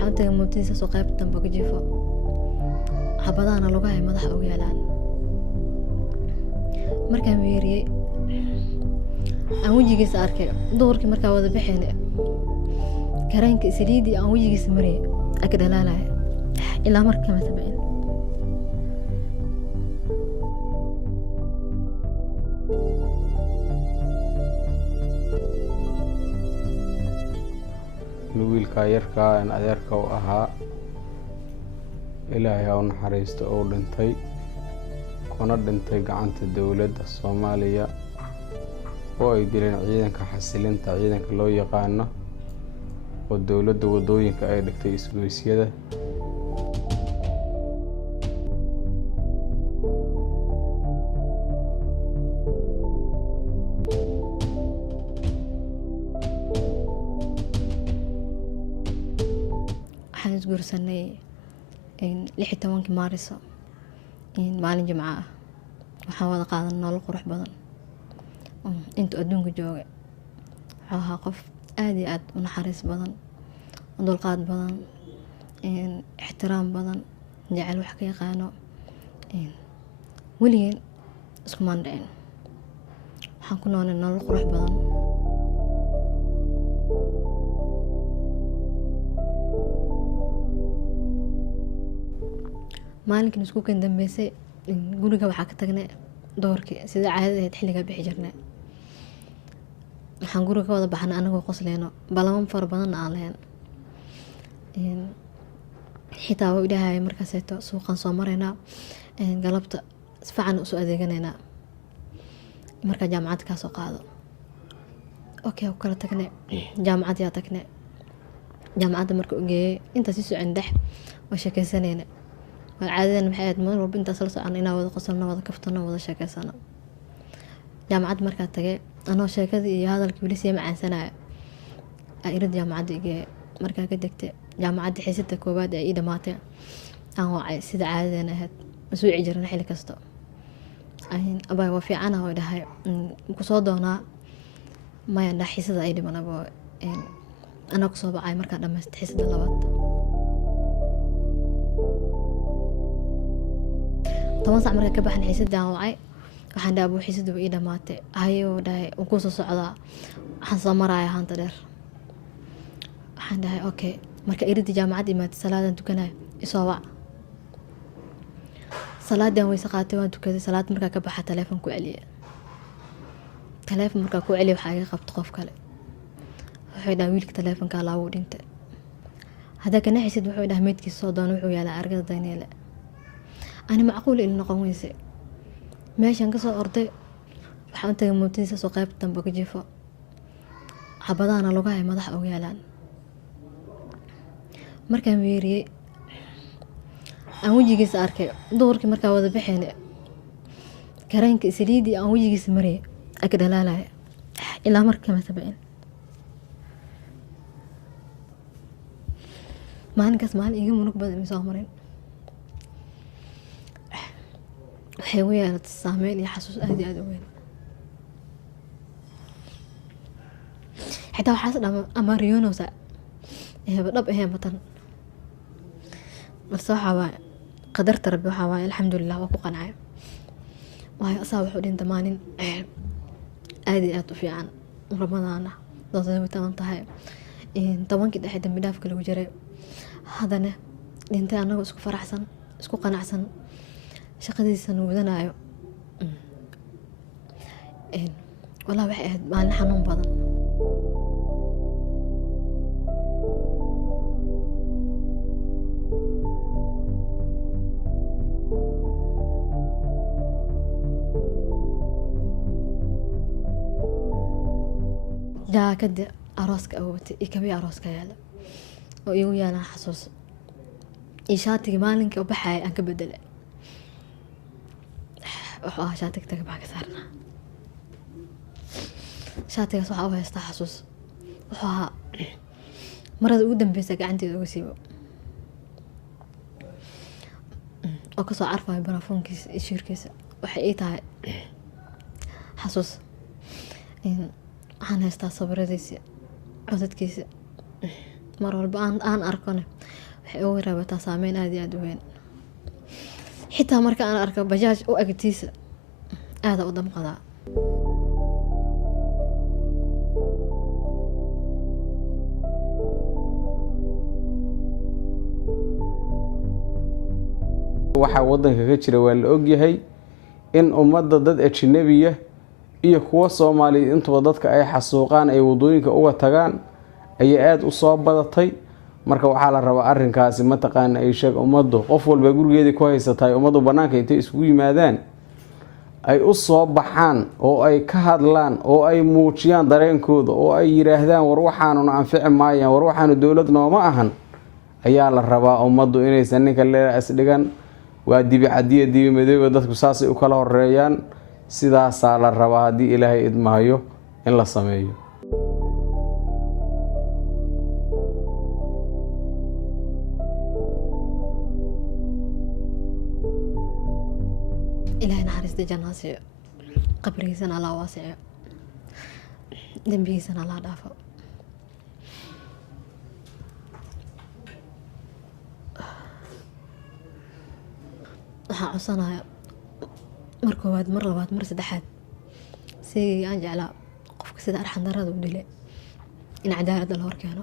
waxaan tagay mootadiisa soo qaybta dambe ka jiifo xabadaana lugahay madaxa uga yaalaan markaan weeriyey aan wejigiisa arkay duhurkii markaa wada baxeen kareenka saliidii aan wejigiisa mariyay aka dhalaalaya ilaa marka kama tabcin wiilka yarkaa aan adeerka u ahaa ilaahay ha u naxariisto oo dhintay kuna dhintay gacanta dowladda Soomaaliya oo ay dileen ciidanka xasilinta ciidanka loo yaqaano oo dowladda wadooyinka ay dhigtay isgoysyada waxaan isguursanay 16 Maarso maalin Jimco ah waxaan wada qaadan nolol qurux badan inta adduunka jooga wuxuu ahaa qof aad iyo aad u naxariis badan dulqaad badan ixtiraam badan jecel wax ka yaqaano weligeen iskumaan dhicin waxaan ku noolay nolol qurux badan maalinkan isku kan dambeysay guriga waxaa ka tagnay doorkii sida caadada ahayd xilliga bixi jirnay waxaan guriga ka wada baxnay anagoo qosleyno balamo fara badan aan lahayn xitaa waa ilaahay markaaseeto suuqan soo maraynaa galabta si fiican u soo adeeganaynaa markaa jaamacad kaa soo qaado okay ku kala tagnay jaamacad yaa tagnay jaamacadda marka u geeyay inta si socon dhex waa sheekaysanayna caadadana maxay ahayd mar walba intaas la socon inaa wada qosolno wada kaftano wada sheekaysano jaamacad markaa tagay anoo sheekadii iyo hadalkii weli sii macaansanayo irid jaamacadda igee markaa ka degtay jaamacadda xiisada koowaad ee ii dhamaatay aan wacay sida caadadeena ahayd masuuci jirna xilli kasto abay waa fiicana oo dhahay ku soo doonaa maya dha xiisada ay dhimanaba anaa kusoo bacay markaa dhamaystay xiisada labaad 10 sac markaa ka baxan xiisadaan wacay waxaan dhahay abuu xiisadu ii dhamaatay ayuu dhahay uu ku soo socdaa waxaan soo marayaa haanta dheer waxaan dhahay okay marka iridii jaamacadda imaatay salaadan tukanayo isoo wac salaadan way saqaatay waan tukaday salaad markaa ka baxa telefoon ku celiyay telefoon markaa ku celiyay waxa iga qabto qof kale wuxuu dhahay wiilka telefoonka laawu dhintay hada kana xiisad wuxuu dhahay meedkiisa soo doon wuxuu yaalaa argada Daniel أنا معقول إنه قويسة ماشي انقصر أرضي وحانت موتيسة سو قيبت تنبك جيفو حبضانا لغاية مضح أو يالان مركا ميري أن وجيكي ساركي دوركي مركا وذا بحين كرينك سليدي أن وجيكي سمري أكد هلالا إلا مركا ما تبعين ما هنكس مال إيجي منقبض المسامرين waxay u yeelatay saameyn iyo xasuus aad iyo aad u weyn xitaa waxaas dhama ama riyoonosa dhab aheen batan balse waxaa waaye qadarta rabbi waxaa waaye alxamdulilah waa ku qancay waayo asaa wuxuu dhintay maalin aad iyo aad u fiican ramadaana doodada taban tahay 10kii dhexe dambi dhaafka lagu jiray haddana dhintay anagoo isku faraxsan isku qanacsan shaqadiisa nuudanayo والله waxay ahayd maalin xanuun badan jaakada arooska awatay ikabi arooska yaala oo igu yaalan xasuus ishaatiga maalinka u baxay aan ka bedelay waxaa shaatiga taga baa ka saarnaa shaatigaas waxaa u haystaa xasuus waxaa marada ugu dambeysa gacanteeda uga siibo oo kasoo carfayo barafoonkiisa iyo shiirkiisa waxay ii tahay xasuus waxaan haystaa sawiradiisa codadkiisa mar walba aan arkone waxay ugu reebataa saameyn aad iyo aad u weyn. xitaa marka aan arko bajaaj u agtiisa aada u damqadaa. waxaa wadanka ka jira waa la ogyahay in ummadda dad ajnabiya iyo kuwa Soomaaliyeed intuba dadka ay xasuuqaan ay wadooyinka uga tagaan ayaa aad u soo badatay. marka waxaa la rabaa arrinkaasi mataqaan ay sheeg ummaddu qof walba gurigeedii ku haysatay ummaddu banaanka intay isugu yimaadaan ay u soo baxaan oo ay ka hadlaan oo ay muujiyaan dareenkooda oo ay yiraahdaan war waxaanu anfici maayaan war waxaanu dawladna ma ahan ayaa la rabaa ummaddu inaysan ninka leeyahay isdhigan waa dibi cadiye dibi madooba dadku saasay u kala horeeyaan sidaas la rabaa hadii Ilaahay idmaayo in la sameeyo. إلهي نحرس جناسي قبري سنة الله واسع ذنبي سنة الله دافع. waxaan codsanaya mar koowaad mar labaad mar saddexaad si aan jeclaa qofka sida arxan darrada u dilay in cadaalad la hor keeno.